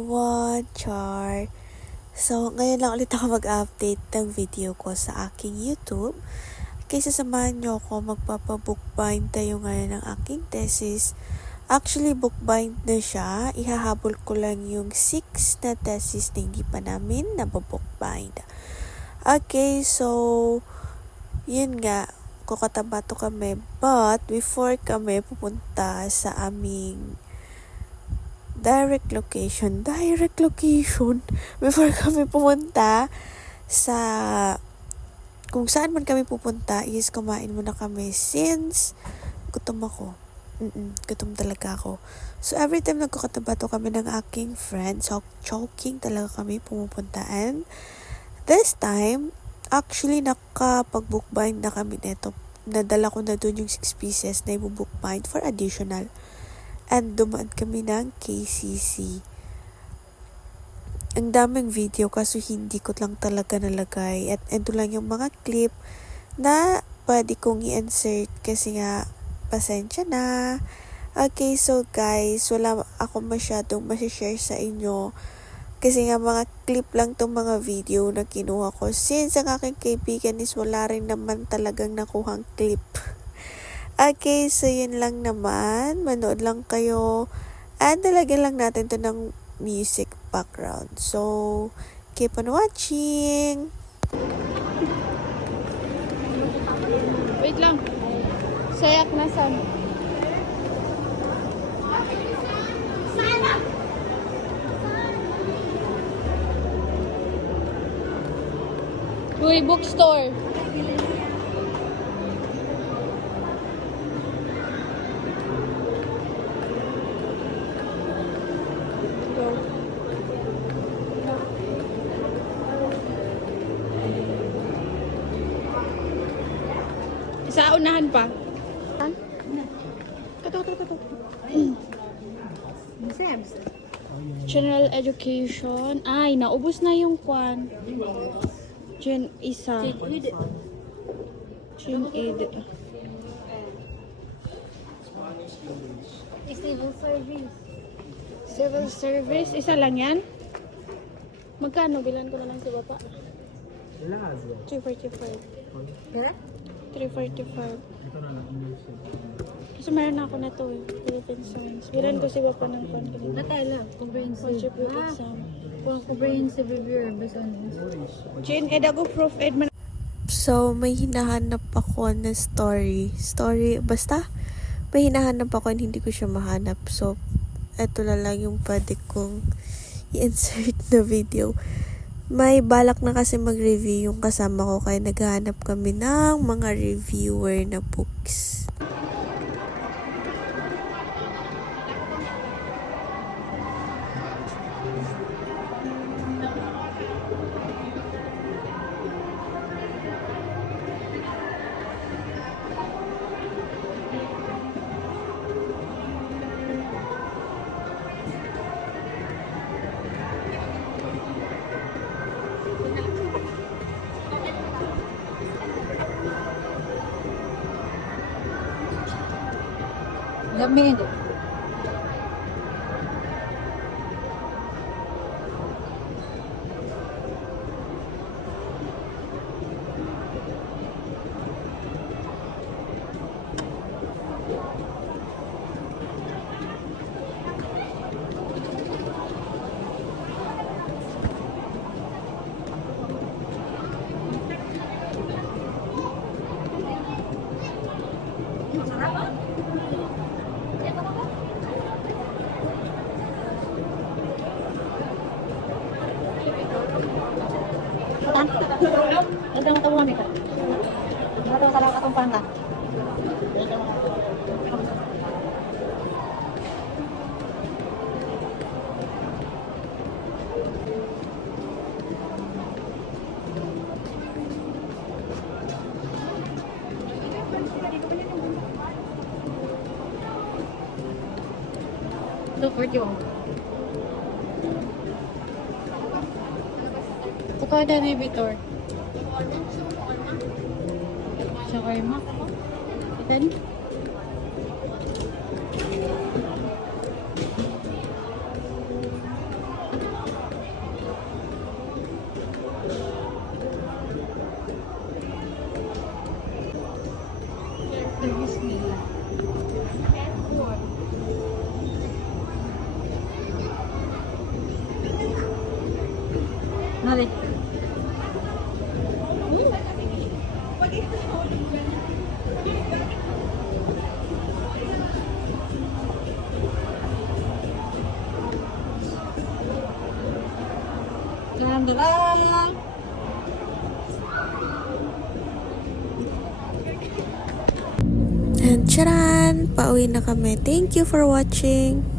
everyone! Char! So, ngayon lang ulit ako mag-update ng video ko sa aking YouTube. Kaysa samahan nyo ako, magpapabookbind tayo ngayon ng aking thesis. Actually, bookbind na siya. Ihahabol ko lang yung 6 na thesis na hindi pa namin nababookbind. Okay, so, yun nga. Kukatabato kami. But, before kami pupunta sa aming direct location, before kami pumunta sa kung saan man kami pupunta, is kumain muna kami since gutom ako. Gutom talaga ako. So, every time nagkukatabato kami ng aking friends, so, choking talaga kami pumupunta. And this time, actually, nakapag-bookbind na kami neto. Nadala ko na dun yung 6 pieces na i-bookbind for additional. And dumaan kami ng KCC. Ang daming video kaso hindi ko lang talaga nalagay. At ito lang yung mga clip na pwede kong i-insert kasi nga pasensya na. Okay, so guys, wala ako masyadong masishare sa inyo. Kasi nga mga clip lang tong mga video na kinuha ko. Since ang aking kaibigan is wala rin naman talagang nakuhang clip. Okay, so yun lang naman. Manood lang kayo. And nalagyan lang natin to ng music background. So, keep on watching! Wait lang. Sayak na san? Uy, bookstore. Sa unahan pa. Kato. General education. Ay, naubos na yung kwan. Gen isa. Gen ed. Civil service. Civil service. Isa lang yan? Magkano? Bilan ko na lang si Bapa. 345. Correct? 345. Kasi meron na ako na to eh. Philippine Science. Bilan ko si Bapa ng kwan. Natay lang. Comprehensive. Contribute exam. Comprehensive review based on Gen ed ako, prof ed man. So, may hinahanap ako na story. Basta, may hinahanap ako and hindi ko siya mahanap. So, eto na lang yung pwede kong i-insert na video. May balak na kasi mag-review yung kasama ko kaya naghahanap kami ng mga reviewer na books. Lamig. Ito na tawo nito. Ito ka lang atong panta. Ito 41. Ito ka na Vitor. Shawarma. Chicken. Mari. Dalang. And charan! Pauwi na kami. Thank you for watching!